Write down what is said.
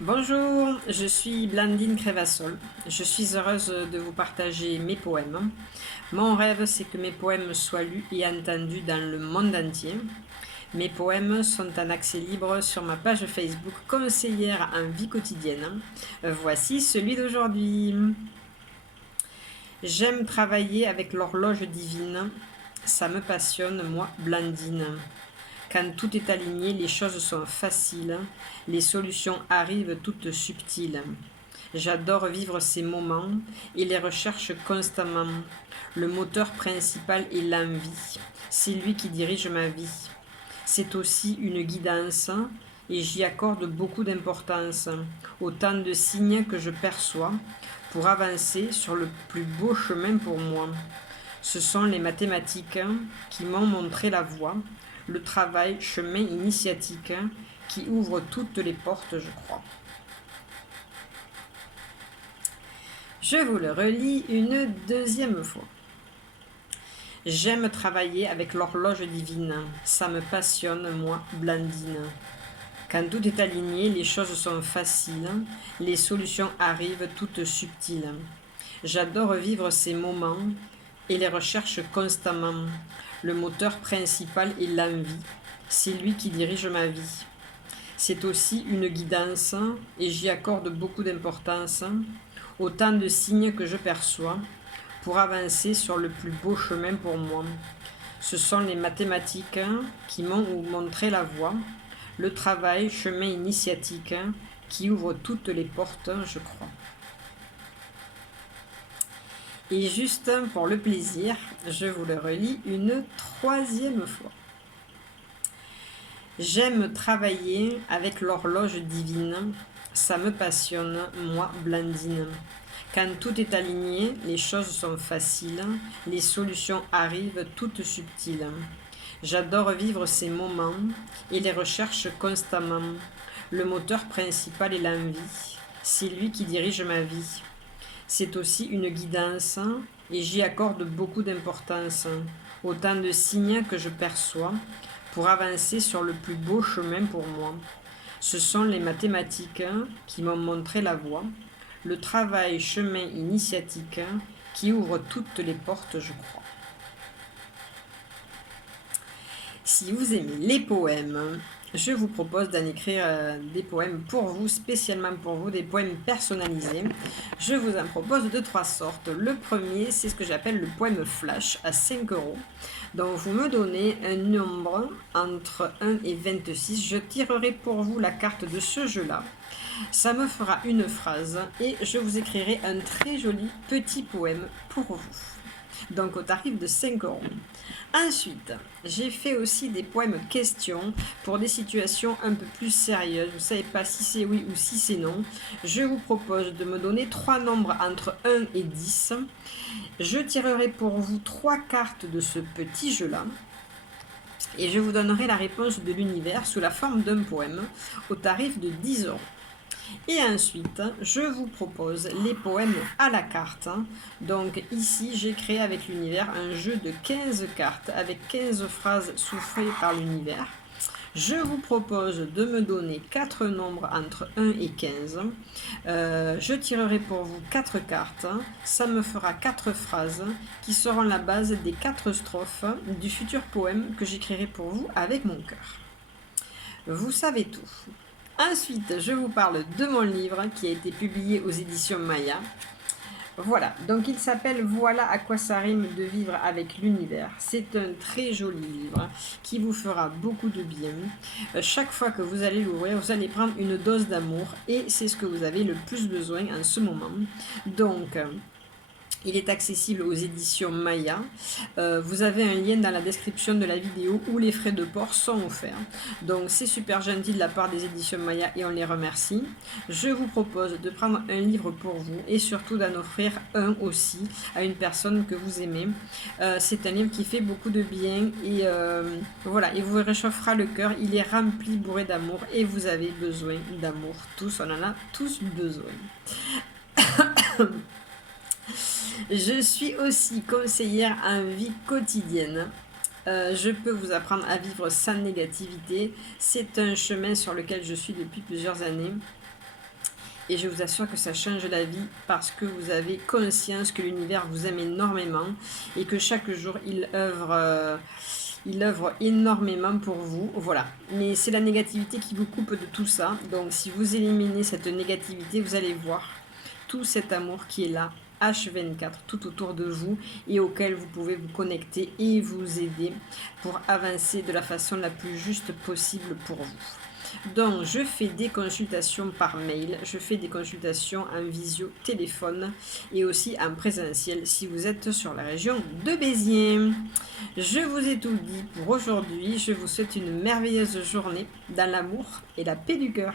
Bonjour, je suis Blandine Crévassol. Je suis heureuse de vous partager mes poèmes. Mon rêve, c'est que mes poèmes soient lus et entendus dans le monde entier. Mes poèmes sont en accès libre sur ma page Facebook Conseillère en vie quotidienne. Voici celui d'aujourd'hui. J'aime travailler avec l'horloge divine. Ça me passionne, moi, Blandine. Quand tout est aligné, les choses sont faciles, les solutions arrivent toutes subtiles. J'adore vivre ces moments et les recherche constamment. Le moteur principal est l'envie. C'est lui qui dirige ma vie. C'est aussi une guidance et j'y accorde beaucoup d'importance. Autant de signes que je perçois pour avancer sur le plus beau chemin pour moi. Ce sont les mathématiques qui m'ont montré la voie, le travail, chemin initiatique qui ouvre toutes les portes, je crois. Je vous le relis une deuxième fois. J'aime travailler avec l'horloge divine. Ça me passionne, moi, Blandine. Quand tout est aligné, les choses sont faciles, les solutions arrivent toutes subtiles. J'adore vivre ces moments et les recherche constamment. Le moteur principal est l'envie. C'est lui qui dirige ma vie. C'est aussi une guidance et j'y accorde beaucoup d'importance. Autant de signes que je perçois pour avancer sur le plus beau chemin pour moi. Ce sont les mathématiques qui m'ont montré la voie, le travail, chemin initiatique qui ouvre toutes les portes, je crois. Et juste pour le plaisir, je vous le relis une troisième fois. J'aime travailler avec l'horloge divine, ça me passionne, moi, Blandine. Quand tout est aligné, les choses sont faciles, les solutions arrivent toutes subtiles. J'adore vivre ces moments et les recherche constamment. Le moteur principal est l'envie, c'est lui qui dirige ma vie. C'est aussi une guidance et j'y accorde beaucoup d'importance. Autant de signes que je perçois pour avancer sur le plus beau chemin pour moi. Ce sont les mathématiques qui m'ont montré la voie, le travail, chemin initiatique qui ouvre toutes les portes, je crois. Si vous aimez les poèmes, je vous propose d'en écrire des poèmes pour vous, spécialement pour vous, des poèmes personnalisés. Je vous en propose de trois sortes. Le premier, c'est ce que j'appelle le poème flash à 5 euros. Donc vous me donnez un nombre entre 1 et 26. Je tirerai pour vous la carte de ce jeu-là. Ça me fera une phrase et je vous écrirai un très joli petit poème pour vous. Donc au tarif de 5 euros. Ensuite, j'ai fait aussi des poèmes questions pour des situations un peu plus sérieuses. Vous ne savez pas si c'est oui ou si c'est non. Je vous propose de me donner 3 nombres entre 1 et 10. Je tirerai pour vous 3 cartes de ce petit jeu-là. Et je vous donnerai la réponse de l'univers sous la forme d'un poème au tarif de 10 euros. Et ensuite, je vous propose les poèmes à la carte. Donc ici, j'ai créé avec l'univers un jeu de 15 cartes avec 15 phrases soufflées par l'univers. Je vous propose de me donner 4 nombres entre 1 et 15. Je tirerai pour vous 4 cartes. Ça me fera 4 phrases qui seront la base des 4 strophes du futur poème que j'écrirai pour vous avec mon cœur. Vous savez tout. Ensuite, je vous parle de mon livre qui a été publié aux éditions Maya. Voilà, donc il s'appelle Voilà à quoi ça rime de vivre avec l'univers. C'est un très joli livre qui vous fera beaucoup de bien. Chaque fois que vous allez l'ouvrir, vous allez prendre une dose d'amour et c'est ce que vous avez le plus besoin en ce moment. Donc, il est accessible aux éditions Maya. Vous avez un lien dans la description de la vidéo où les frais de port sont offerts. Donc c'est super gentil de la part des éditions Maya et on les remercie. Je vous propose de prendre un livre pour vous et surtout d'en offrir un aussi à une personne que vous aimez. C'est un livre qui fait beaucoup de bien et voilà, il vous réchauffera le cœur. Il est rempli, bourré d'amour et vous avez besoin d'amour. Tous, on en a tous besoin. Je suis aussi conseillère en vie quotidienne. Je peux vous apprendre à vivre sans négativité. C'est un chemin sur lequel je suis depuis plusieurs années. Et je vous assure que ça change la vie parce que vous avez conscience que l'univers vous aime énormément et que chaque jour il œuvre énormément pour vous. Voilà. Mais c'est la négativité qui vous coupe de tout ça. Donc si vous éliminez cette négativité, vous allez voir tout cet amour qui est là H24 tout autour de vous et auquel vous pouvez vous connecter et vous aider pour avancer de la façon la plus juste possible pour vous. Donc, je fais des consultations par mail, je fais des consultations en visio téléphone et aussi en présentiel si vous êtes sur la région de Béziers. Je vous ai tout dit pour aujourd'hui. Je vous souhaite une merveilleuse journée dans l'amour et la paix du cœur.